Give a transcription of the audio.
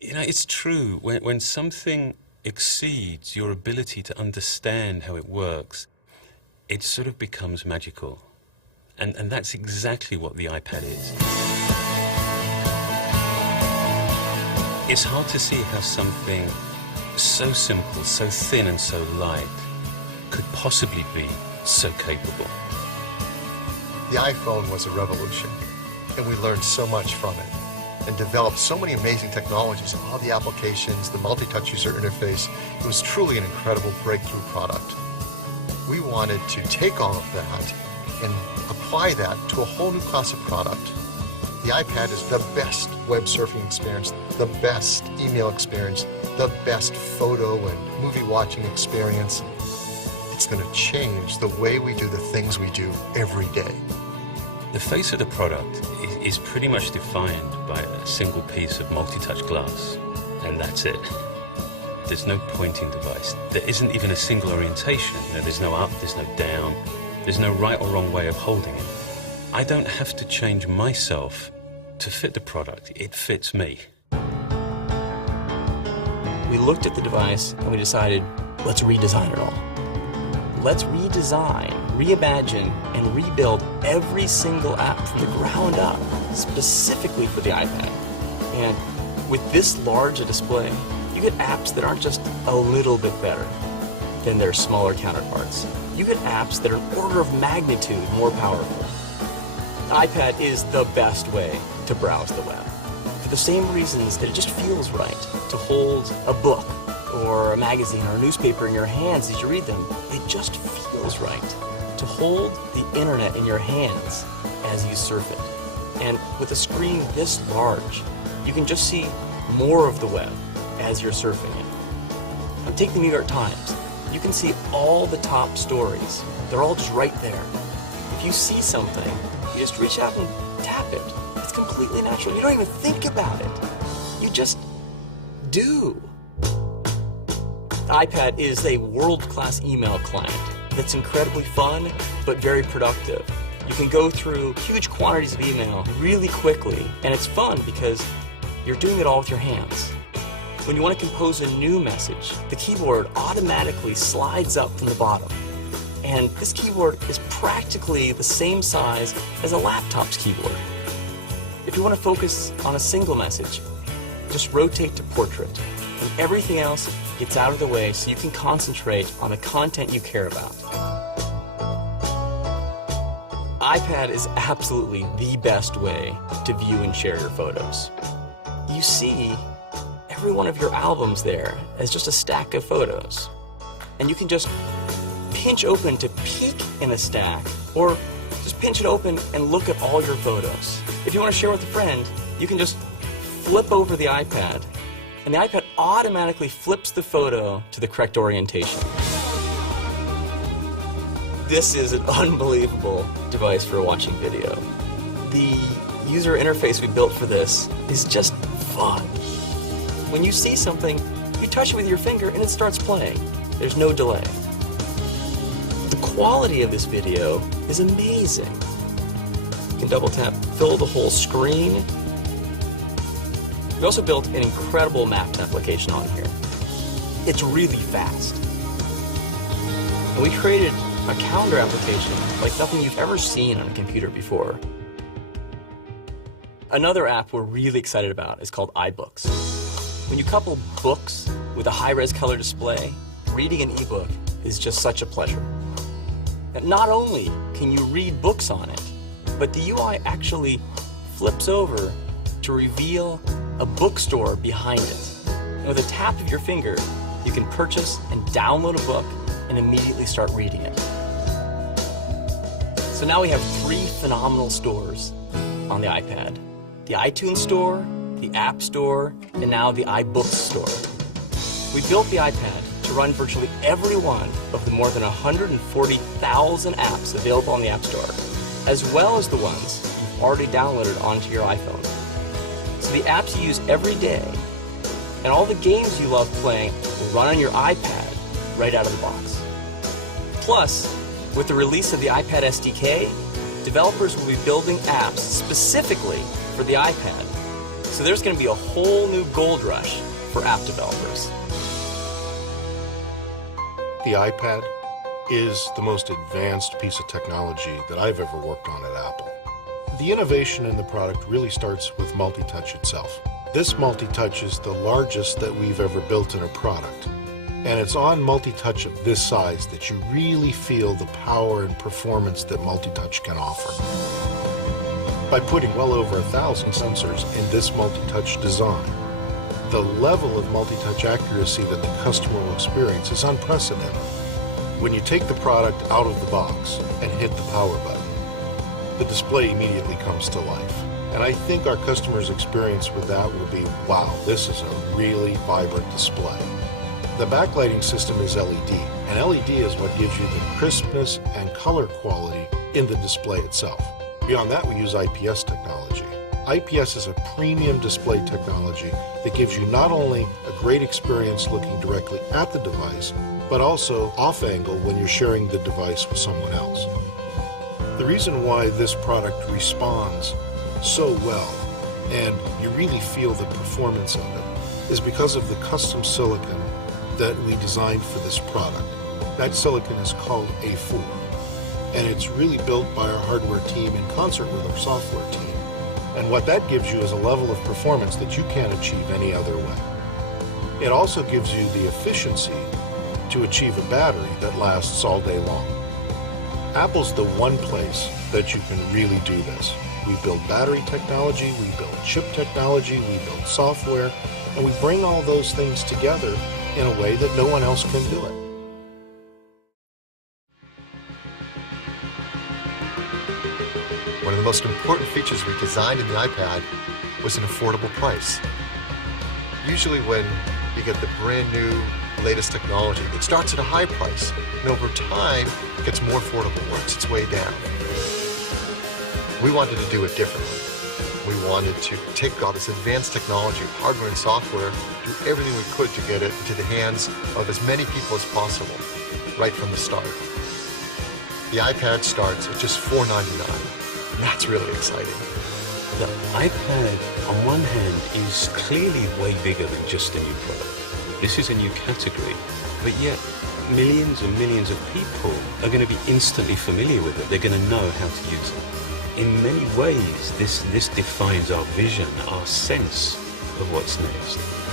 You know, it's true. When something exceeds your ability to understand how it works, it sort of becomes magical. And that's exactly what the iPad is. It's hard to see how something so simple, so thin and so light could possibly be so capable. The iPhone was a revolution, and we learned so much from it and developed so many amazing technologies, all the applications, the multi-touch user interface. It was truly an incredible breakthrough product. We wanted to take all of that and apply that to a whole new class of product. The iPad is the best web surfing experience, the best email experience, the best photo and movie watching experience. It's going to change the way we do the things we do every day. The face of the product is pretty much defined by a single piece of multi-touch glass, and that's it. There's no pointing device. There isn't even a single orientation. You know, there's no up, there's no down, there's no right or wrong way of holding it. I don't have to change myself to fit the product. It fits me. We looked at the device and we decided, let's redesign it all. Let's redesign, reimagine, and rebuild every single app from the ground up, specifically for the iPad. And with this large a display, you get apps that aren't just a little bit better than their smaller counterparts. You get apps that are an order of magnitude more powerful. The iPad is the best way to browse the web, for the same reasons that it just feels right to hold a book or a magazine or a newspaper in your hands as you read them. It just feels right to hold the internet in your hands as you surf it. And with a screen this large, you can just see more of the web as you're surfing it. Now take the New York Times. You can see all the top stories. They're all just right there. If you see something, you just reach out and tap it. It's completely natural. You don't even think about it. You just do. The iPad is a world-class email client that's incredibly fun, but very productive. You can go through huge quantities of email really quickly, and it's fun because you're doing it all with your hands. When you want to compose a new message, the keyboard automatically slides up from the bottom. And this keyboard is practically the same size as a laptop's keyboard. If you want to focus on a single message, just rotate to portrait, and everything else gets out of the way so you can concentrate on the content you care about. iPad is absolutely the best way to view and share your photos. You see every one of your albums there as just a stack of photos. And you can just pinch open to peek in a stack, or just pinch it open and look at all your photos. If you want to share with a friend, you can just flip over the iPad, and the iPad automatically flips the photo to the correct orientation. This is an unbelievable device for watching video. The user interface we built for this is just fun. When you see something, you touch it with your finger and it starts playing. There's no delay. The quality of this video is amazing. You can double tap, fill the whole screen. We also built an incredible maps application on here. It's really fast. And we created a calendar application like nothing you've ever seen on a computer before. Another app we're really excited about is called iBooks. When you couple books with a high-res color display, reading an ebook is just such a pleasure. And not only can you read books on it, but the UI actually flips over to reveal a bookstore behind it. And with a tap of your finger, you can purchase and download a book and immediately start reading it. So now we have 3 phenomenal stores on the iPad. The iTunes Store, the App Store, and now the iBooks Store. We built the iPad to run virtually every one of the more than 140,000 apps available on the App Store, as well as the ones you've already downloaded onto your iPhone. So the apps you use every day and all the games you love playing will run on your iPad right out of the box. Plus, with the release of the iPad SDK, developers will be building apps specifically for the iPad. So there's going to be a whole new gold rush for app developers. The iPad is the most advanced piece of technology that I've ever worked on at Apple. The innovation in the product really starts with multi-touch itself. This multi-touch is the largest that we've ever built in a product. And it's on multi-touch of this size that you really feel the power and performance that multi-touch can offer. By putting well over 1,000 sensors in this multi-touch design, the level of multi-touch accuracy that the customer will experience is unprecedented. When you take the product out of the box and hit the power button, the display immediately comes to life. And I think our customers' experience with that will be, wow, this is a really vibrant display. The backlighting system is LED, and LED is what gives you the crispness and color quality in the display itself. Beyond that, we use IPS technology. IPS is a premium display technology that gives you not only a great experience looking directly at the device, but also off-angle when you're sharing the device with someone else. The reason why this product responds so well, and you really feel the performance of it, is because of the custom silicon that we designed for this product. That silicon is called A4, and it's really built by our hardware team in concert with our software team. And what that gives you is a level of performance that you can't achieve any other way. It also gives you the efficiency to achieve a battery that lasts all day long. Apple's the one place that you can really do this. We build battery technology, we build chip technology, we build software, and we bring all those things together in a way that no one else can do it. One of the most important features we designed in the iPad was an affordable price. Usually when you get the brand new, latest technology, it starts at a high price, and over time, it gets more affordable, works its way down. We wanted to do it differently. We wanted to take all this advanced technology, hardware and software, do everything we could to get it into the hands of as many people as possible, right from the start. The iPad starts at just $4.99. That's really exciting. The iPad, on one hand, is clearly way bigger than just a new product. This is a new category, but yet millions and millions of people are going to be instantly familiar with it. They're going to know how to use it. In many ways, this defines our vision, our sense of what's next.